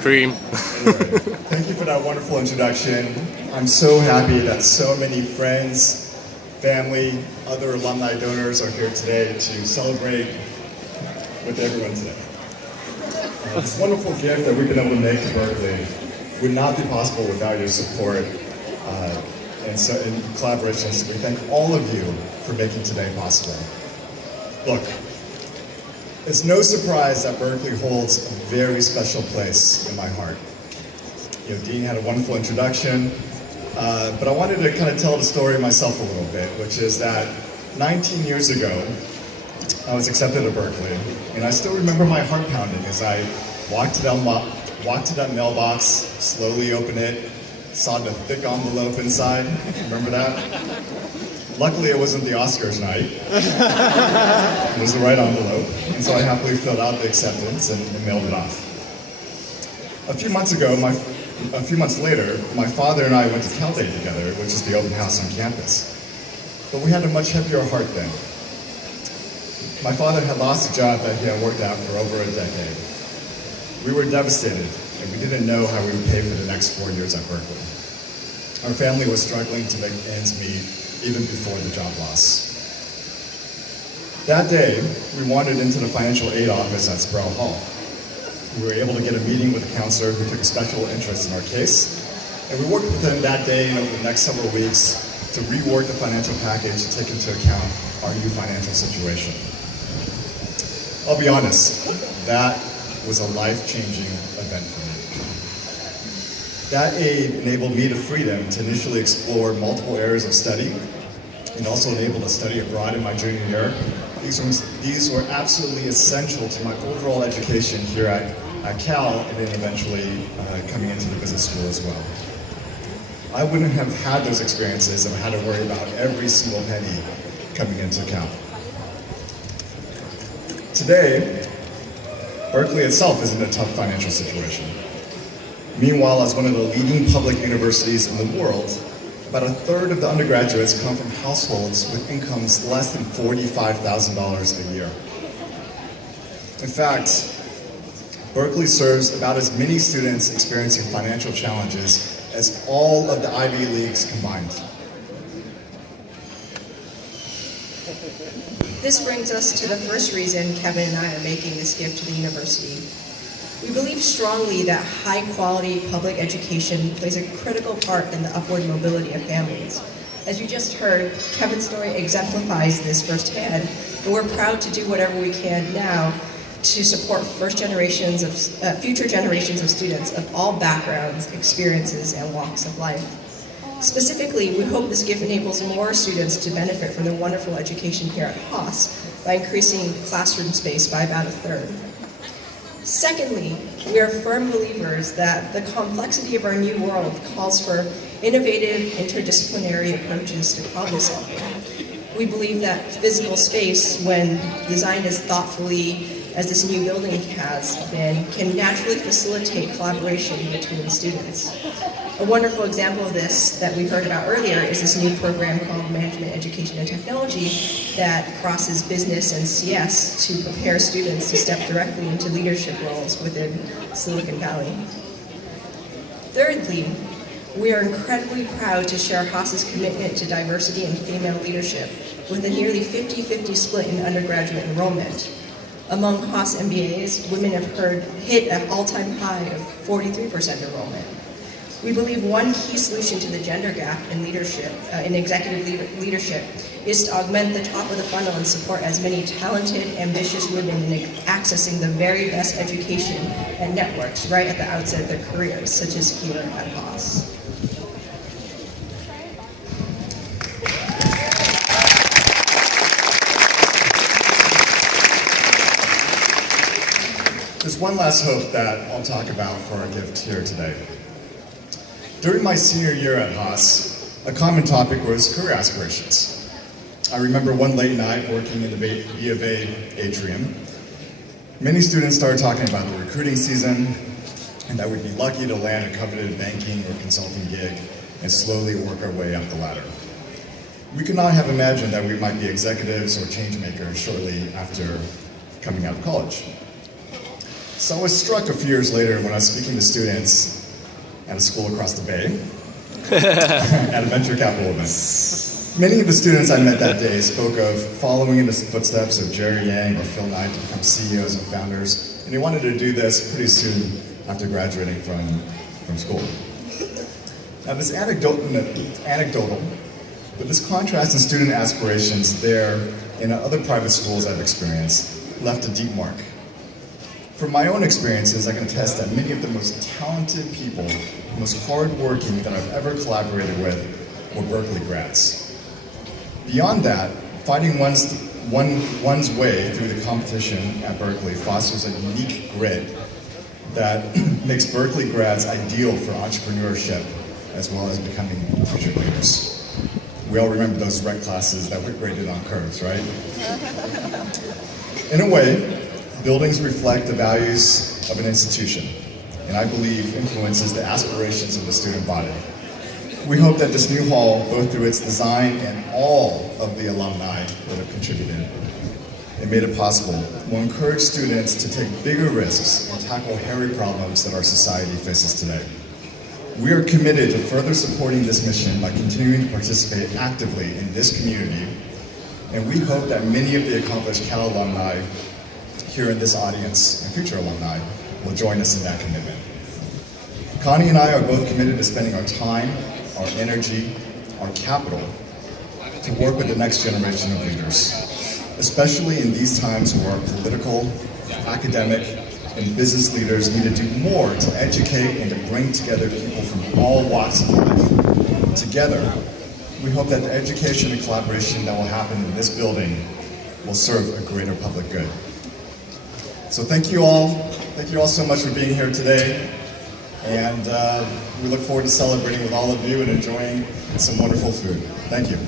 Cream. Anyway, thank you for that wonderful introduction. I'm so happy that so many friends, family, other alumni donors are here today to celebrate with everyone today. This wonderful gift that we've been able to make to Berkeley would not be possible without your support and collaboration. So we thank all of you for making today possible. Look, it's no surprise that Berkeley holds a very special place in my heart. You know, Dean had a wonderful introduction, but I wanted to kind of tell the story myself a little bit, which is that 19 years ago, I was accepted at Berkeley, and I still remember my heart pounding as I walked to that mailbox, slowly opened it, saw the thick envelope inside. Remember that? Luckily, it wasn't the Oscars night. It was the right envelope, and so I happily filled out the acceptance and mailed it off. A few months later, my father and I went to Cal Day together, which is the open house on campus. But we had a much heavier heart then. My father had lost a job that he had worked at for over a decade. We were devastated, and we didn't know how we would pay for the next 4 years at Berkeley. Our family was struggling to make ends meet even before the job loss. That day, we wandered into the financial aid office at Sproul Hall. We were able to get a meeting with a counselor who took a special interest in our case, and we worked with him that day and over the next several weeks to rework the financial package to take into account our new financial situation. I'll be honest, that was a life-changing event for me. That aid enabled me the freedom to initially explore multiple areas of study and also enabled a study abroad in my junior year. These were absolutely essential to my overall education here at Cal and then eventually coming into the business school as well. I wouldn't have had those experiences if I had to worry about every single penny coming into account. Today, Berkeley itself is in a tough financial situation. Meanwhile, as one of the leading public universities in the world, about a third of the undergraduates come from households with incomes less than $45,000 a year. In fact, Berkeley serves about as many students experiencing financial challenges as all of the Ivy Leagues combined. This brings us to the first reason Kevin and I are making this gift to the university. We believe strongly that high-quality public education plays a critical part in the upward mobility of families. As you just heard, Kevin's story exemplifies this firsthand, and we're proud to do whatever we can now to support future generations of students of all backgrounds, experiences, and walks of life. Specifically, we hope this gift enables more students to benefit from the wonderful education here at Haas by increasing classroom space by about a third. Secondly, we are firm believers that the complexity of our new world calls for innovative, interdisciplinary approaches to problem solving. We believe that physical space, when designed as thoughtfully as this new building has been, can naturally facilitate collaboration between students. A wonderful example of this that we heard about earlier is this new program called Management, Education, and Technology that crosses business and CS to prepare students to step directly into leadership roles within Silicon Valley. Thirdly, we are incredibly proud to share Haas's commitment to diversity and female leadership with a nearly 50-50 split in undergraduate enrollment. Among Haas MBAs, women have hit an all-time high of 43% enrollment. We believe one key solution to the gender gap in leadership, in executive leadership, is to augment the top of the funnel and support as many talented, ambitious women in accessing the very best education and networks right at the outset of their careers, such as here at Haas. There's one last hope that I'll talk about for our gift here today. During my senior year at Haas, a common topic was career aspirations. I remember one late night working in the B of A atrium. Many students started talking about the recruiting season and that we'd be lucky to land a coveted banking or consulting gig and slowly work our way up the ladder. We could not have imagined that we might be executives or change makers shortly after coming out of college. So I was struck a few years later when I was speaking to students at a school across the bay at a venture capital event. Many of the students I met that day spoke of following in the footsteps of Jerry Yang or Phil Knight to become CEOs and founders, and they wanted to do this pretty soon after graduating from school. Now this anecdotal, but this contrast in student aspirations there and at other private schools I've experienced left a deep mark. From my own experiences, I can attest that many of the most talented people, most hardworking that I've ever collaborated with were Berkeley grads. Beyond that, finding one's way through the competition at Berkeley fosters a unique grit that makes Berkeley grads ideal for entrepreneurship as well as becoming future leaders. We all remember those rec classes that were graded on curves, right? In a way, buildings reflect the values of an institution, and I believe influences the aspirations of the student body. We hope that this new hall, both through its design and all of the alumni that have contributed and made it possible, will encourage students to take bigger risks and tackle hairy problems that our society faces today. We are committed to further supporting this mission by continuing to participate actively in this community, and we hope that many of the accomplished Cal alumni here in this audience and future alumni will join us in that commitment. Connie and I are both committed to spending our time, our energy, our capital to work with the next generation of leaders, especially in these times where our political, academic, and business leaders need to do more to educate and to bring together people from all walks of life. Together, we hope that the education and collaboration that will happen in this building will serve a greater public good. So thank you all so much for being here today, and we look forward to celebrating with all of you and enjoying some wonderful food. Thank you.